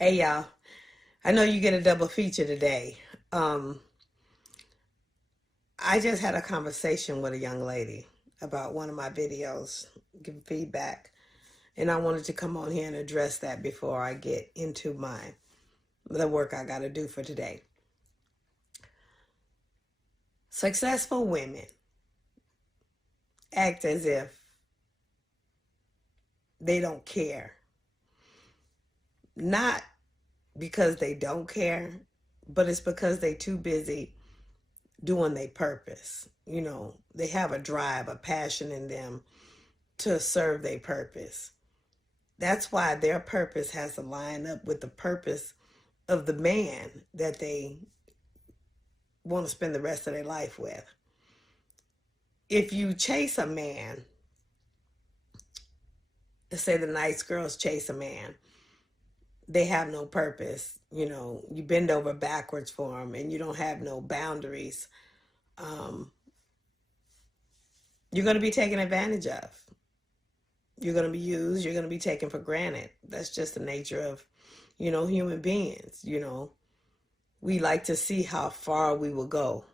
Hey y'all, I know you get a double feature today. Um, I just had a conversation with a young lady about one of my videos, giving feedback, and I wanted to come on here and address that before I get into the work I got to do for today. Successful women act as if they don't care, not because they don't care, but it's because they too busy doing their purpose. They have a drive, a passion in them to serve their purpose. That's why their purpose has to line up with the purpose of the man that they want to spend the rest of their life with. If you chase a man, let's say the nice girls chase a man, they have no purpose. You bend over backwards for them and you don't have no boundaries. Um, you're going to be taken advantage of. You're going to be used. You're going to be taken for granted. That's just the nature of, human beings. We like to see how far we will go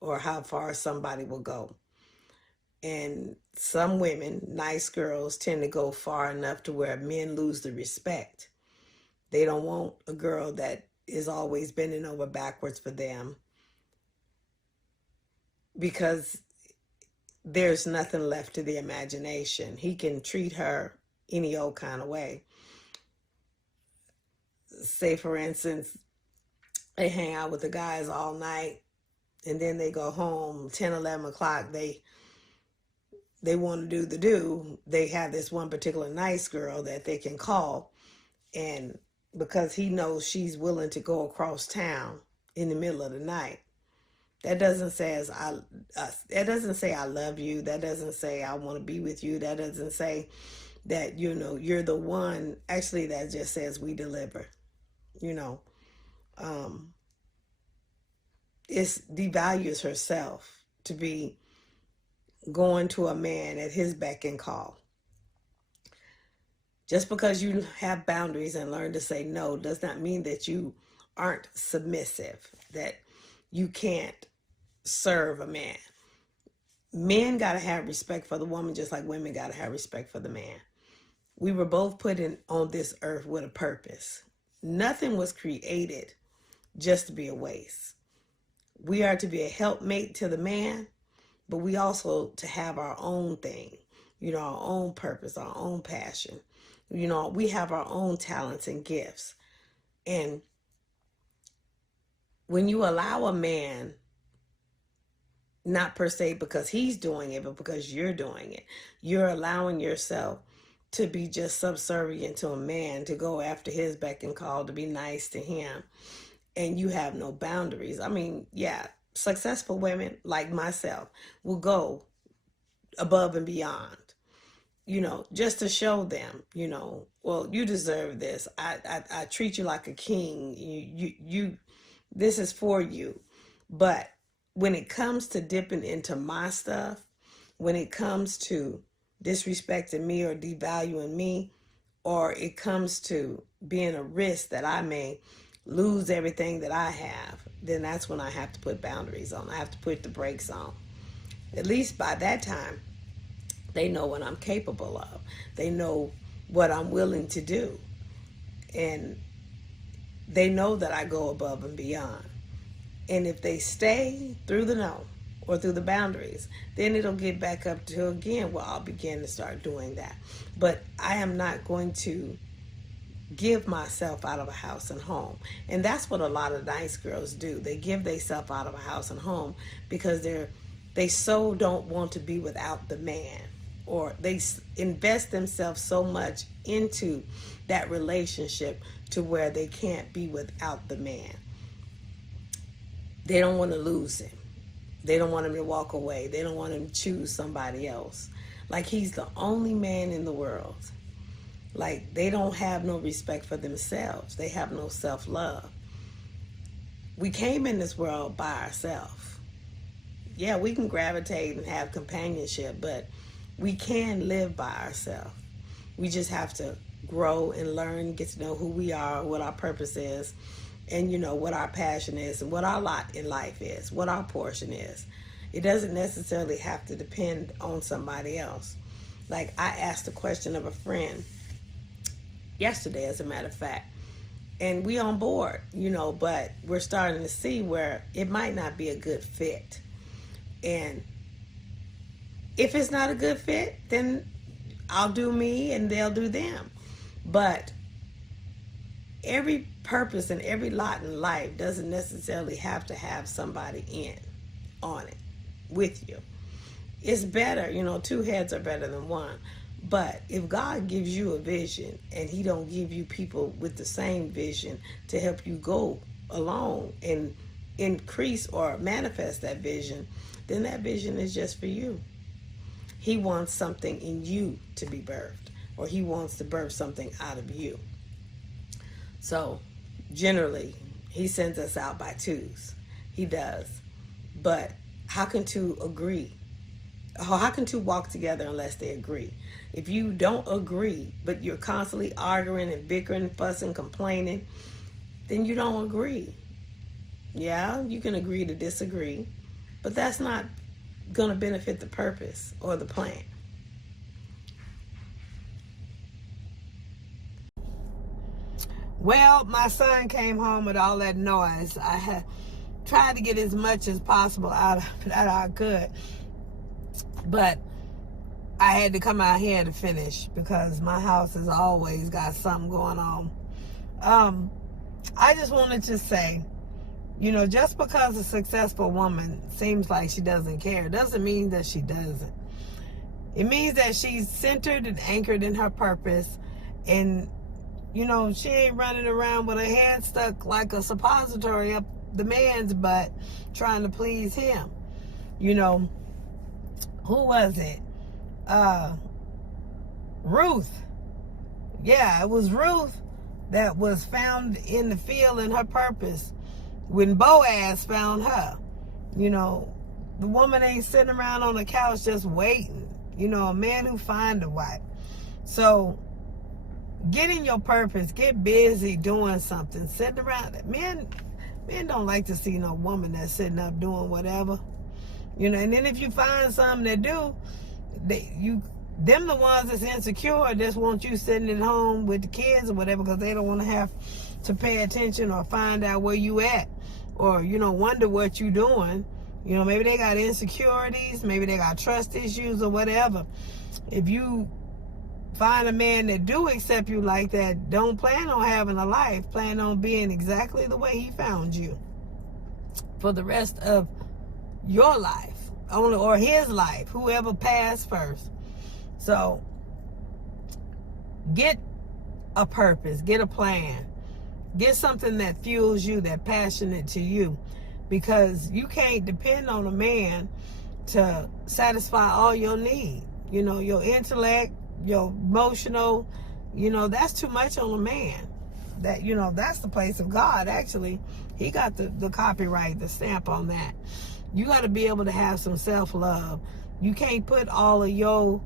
or how far somebody will go. And some women, nice girls, tend to go far enough to where men lose the respect. They don't want a girl that is always bending over backwards for them because there's nothing left to the imagination. He can treat her any old kind of way. Say, for instance, they hang out with the guys all night and then they go home 10, 11 o'clock. They want to do the do. They have this one particular nice girl that they can call, and because he knows she's willing to go across town in the middle of the night, that doesn't say that doesn't say I love you. That doesn't say I want to be with you. That doesn't say that you're the one. Actually, that just says we deliver. You know, um, it devalues herself to be going to a man at his beck and call. Just because you have boundaries and learn to say no does not mean that you aren't submissive, that you can't serve a man. Men got to have respect for the woman just like women got to have respect for the man. We were both put on this earth with a purpose. Nothing was created just to be a waste. We are to be a helpmate to the man, but we also to have our own thing, our own purpose, our own passion. We have our own talents and gifts. And when you allow a man, not per se because he's doing it, but because you're doing it, you're allowing yourself to be just subservient to a man, to go after his beck and call, to be nice to him, and you have no boundaries. I mean, yeah, successful women like myself will go above and beyond, just to show them, well, you deserve this. I treat you like a king. You, this is for you. But when it comes to dipping into my stuff, when it comes to disrespecting me or devaluing me, or it comes to being a risk that I may lose everything that I have, then that's when I have to put boundaries on. I have to put the brakes on. At least by that time, they know what I'm capable of. They know what I'm willing to do. And they know that I go above and beyond. And if they stay through the no or through the boundaries, then it'll get back up to again, well, I'll begin to start doing that. But I am not going to give myself out of a house and home. And that's what a lot of nice girls do. They give themselves out of a house and home because they so don't want to be without the man, or they invest themselves so much into that relationship to where they can't be without the man. They don't want to lose him. They don't want him to walk away. They don't want him to choose somebody else. Like he's the only man in the world. Like they don't have no respect for themselves. They have no self-love. We came in this world by ourselves. Yeah, we can gravitate and have companionship, but we can live by ourselves. We just have to grow and learn, get to know who we are, what our purpose is, and what our passion is, and what our lot in life is, what our portion is. It doesn't necessarily have to depend on somebody else. Like, I asked a question of a friend yesterday, as a matter of fact, and we on board, but we're starting to see where it might not be a good fit. And if it's not a good fit, then I'll do me and they'll do them. But every purpose and every lot in life doesn't necessarily have to have somebody on it with you. It's better, two heads are better than one. But if God gives you a vision and he don't give you people with the same vision to help you go along and increase or manifest that vision, then that vision is just for you. He wants something in you to be birthed, or he wants to birth something out of you. So generally, he sends us out by twos. He does. But how can two agree? How can two walk together unless they agree? If you don't agree, but you're constantly arguing and bickering, fussing, complaining, then you don't agree. Yeah, you can agree to disagree, but that's not going to benefit the purpose or the plan. Well, my son came home with all that noise. I had tried to get as much as possible out of it that I could, but I had to come out here to finish because my house has always got something going on. I just wanted to say, just because a successful woman seems like she doesn't care doesn't mean that she doesn't. It means that she's centered and anchored in her purpose, and she ain't running around with her head stuck like a suppository up the man's butt trying to please him. Who was it? Ruth. Yeah, it was Ruth that was found in the field in her purpose when Boaz found her. The woman ain't sitting around on the couch just waiting. A man who find a wife. So get in your purpose. Get busy doing something. Sitting around. Men don't like to see no woman that's sitting up doing whatever. And then if you find some that do, them the ones that's insecure, just want you sitting at home with the kids or whatever, because they don't want to have to pay attention or find out where you at, or wonder what you doing. Maybe they got insecurities, maybe they got trust issues or whatever. If you find a man that do accept you like that, don't plan on having a life. Plan on being exactly the way he found you for the rest of your life, or his life, whoever passed first. So get a purpose, get a plan, get something that fuels you, that passionate to you, because you can't depend on a man to satisfy all your needs. Your intellect, your emotional, that's too much on a man. That, that's the place of God. Actually, he got the copyright, the stamp on that. You got to be able to have some self-love. You can't put all of your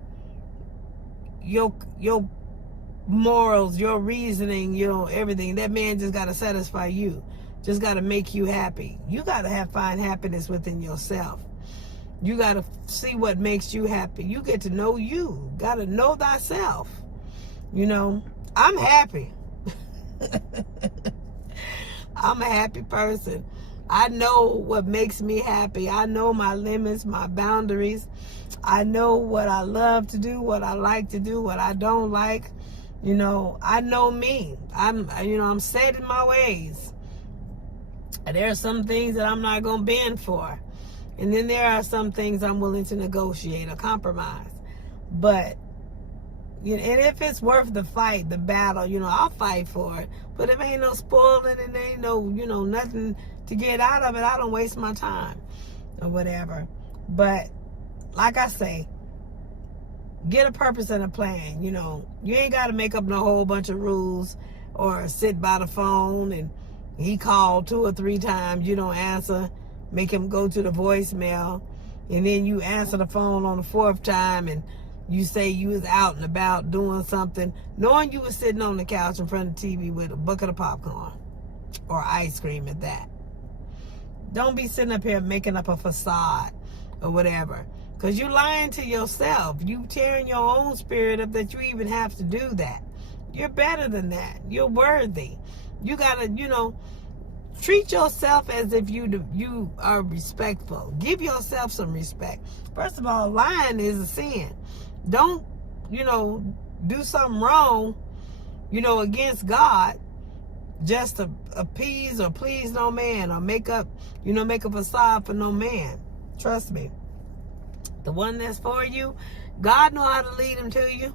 morals, your reasoning, everything. That man just got to satisfy you. Just got to make you happy. You got to find happiness within yourself. You got to see what makes you happy. You get to know you. Got to know thyself. I'm happy. I'm a happy person. I know what makes me happy. I know my limits, my boundaries. I know what I love to do, what I like to do, what I don't like. I know me. I'm set in my ways. And there are some things that I'm not going to bend for. And then there are some things I'm willing to negotiate or compromise. But, and if it's worth the fight, the battle, I'll fight for it. But if ain't no spoiling and ain't no, nothing to get out of it, I don't waste my time or whatever. But like I say, get a purpose and a plan. You ain't got to make up no whole bunch of rules or sit by the phone and he called 2 or 3 times, you don't answer, make him go to the voicemail, and then you answer the phone on the 4th time and You say you was out and about doing something, knowing you was sitting on the couch in front of the TV with a bucket of popcorn or ice cream at that. Don't be sitting up here making up a facade or whatever. Because you're lying to yourself. You tearing your own spirit up that you even have to do that. You're better than that. You're worthy. You got to, treat yourself as if you are respectful. Give yourself some respect. First of all, lying is a sin. Don't, do something wrong, against God just to appease or please no man or make a facade for no man. Trust me. The one that's for you, God know how to lead him to you.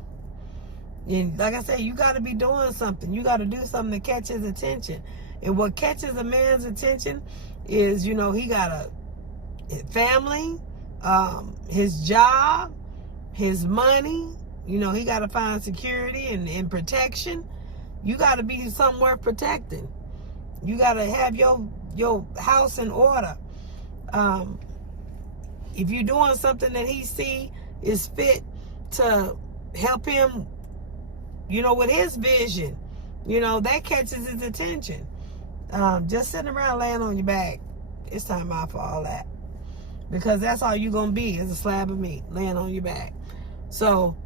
And like I said, you got to be doing something. You got to do something to catch his attention. And what catches a man's attention is, he got his family, his job, his money. He got to find security and protection. You got to be something worth protecting. You got to have your house in order. If you're doing something that he see is fit to help him, with his vision, that catches his attention. Just sitting around laying on your back, it's time out for all that. Because that's all you're going to be, is a slab of meat laying on your back. So,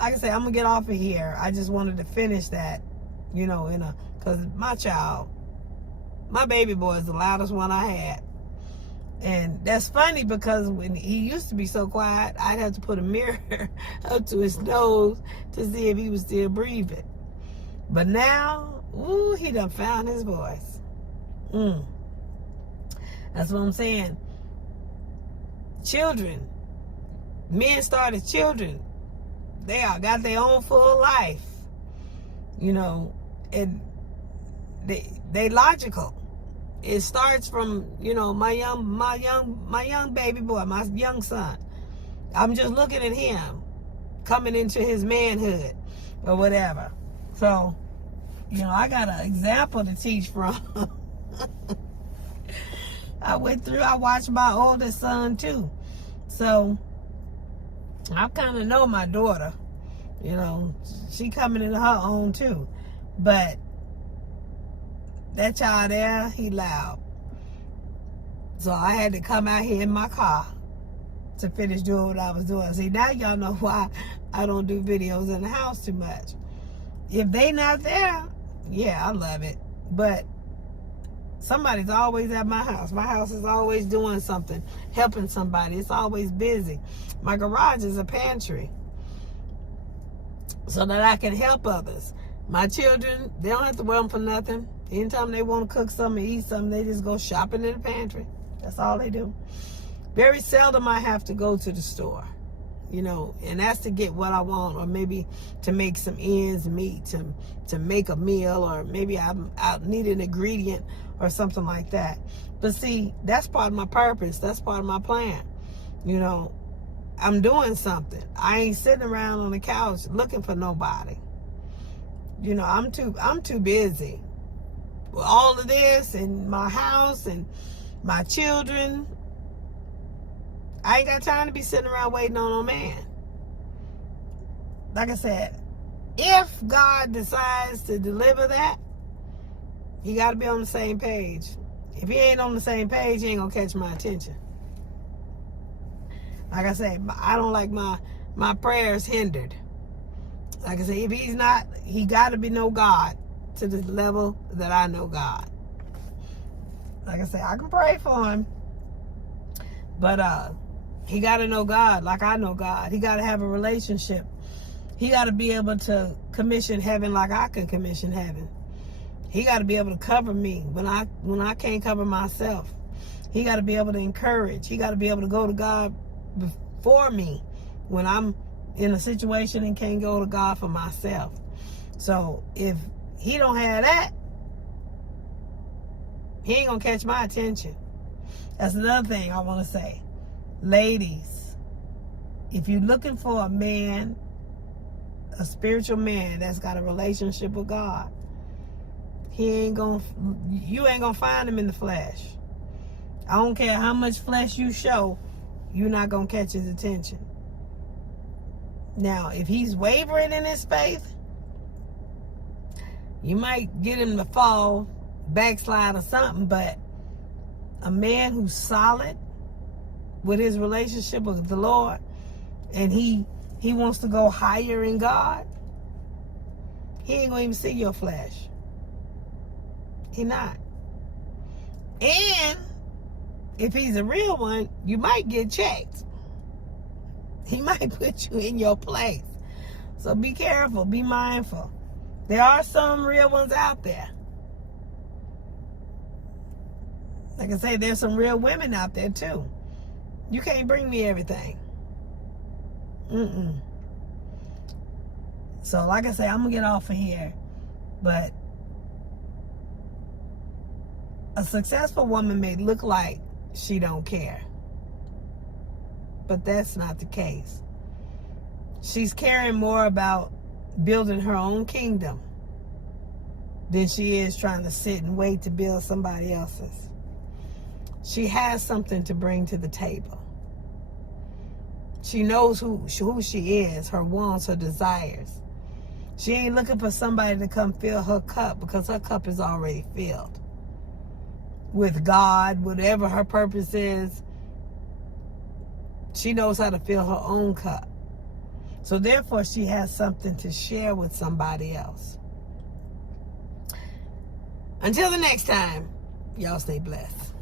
like I said, I'm going to get off of here. I just wanted to finish that, because my baby boy is the loudest one I had. And that's funny because when he used to be so quiet, I'd have to put a mirror up to his nose to see if he was still breathing. But now, he done found his voice. That's what I'm saying. Children, men started children. They all got their own full life, and they logical. It starts from, my young baby boy, my young son. I'm just looking at him coming into his manhood or whatever. So, I got an example to teach from. I watched my oldest son too. So, I kind of know my daughter. She coming into her own too. But that child there, he loud. So I had to come out here in my car to finish doing what I was doing. See, now y'all know why I don't do videos in the house too much. If they not there, yeah, I love it. But somebody's always at my house. My house is always doing something, helping somebody. It's always busy. My garage is a pantry so that I can help others. My children, they don't have to wear them for nothing. Anytime they want to cook something, eat something, they just go shopping in the pantry. That's all they do. Very seldom I have to go to the store, and that's to get what I want, or maybe to make some ends meet, to make a meal, or maybe I need an ingredient or something like that. But see, that's part of my purpose. That's part of my plan. I'm doing something. I ain't sitting around on the couch looking for nobody. I'm too busy. With all of this and my house and my children, I ain't got time to be sitting around waiting on no man. Like I said, if God decides to deliver that, he got to be on the same page. If he ain't on the same page, he ain't going to catch my attention. Like I said, I don't like my prayers hindered. Like I said, if he's not, he got to be no God to the level that I know God. Like I say, I can pray for him, but he got to know God like I know God. He got to have a relationship. He got to be able to commission heaven like I can commission heaven. He got to be able to cover me when I can't cover myself. He got to be able to encourage. He got to be able to go to God before me when I'm in a situation and can't go to God for myself. So if he don't have that, he ain't gonna catch my attention. That's another thing I want to say. Ladies, if you're looking for a man, a spiritual man that's got a relationship with God, you ain't gonna find him in the flesh. I don't care how much flesh you show, you're not gonna catch his attention. Now, if he's wavering in his faith, you might get him to fall, backslide or something, but a man who's solid with his relationship with the Lord, and he wants to go higher in God, he ain't gonna even see your flesh. He not. And if he's a real one, you might get checked. He might put you in your place. So be careful, be mindful. There are some real ones out there. Like I say, there's some real women out there too. You can't bring me everything. So like I say, I'm gonna get off of here. But a successful woman may look like she don't care, but that's not the case. She's caring more about building her own kingdom than she is trying to sit and wait to build somebody else's. She has something to bring to the table. She knows who she is, her wants, her desires. She ain't looking for somebody to come fill her cup, because her cup is already filled with God. Whatever her purpose is, she knows how to fill her own cup. So therefore, she has something to share with somebody else. Until the next time, y'all stay blessed.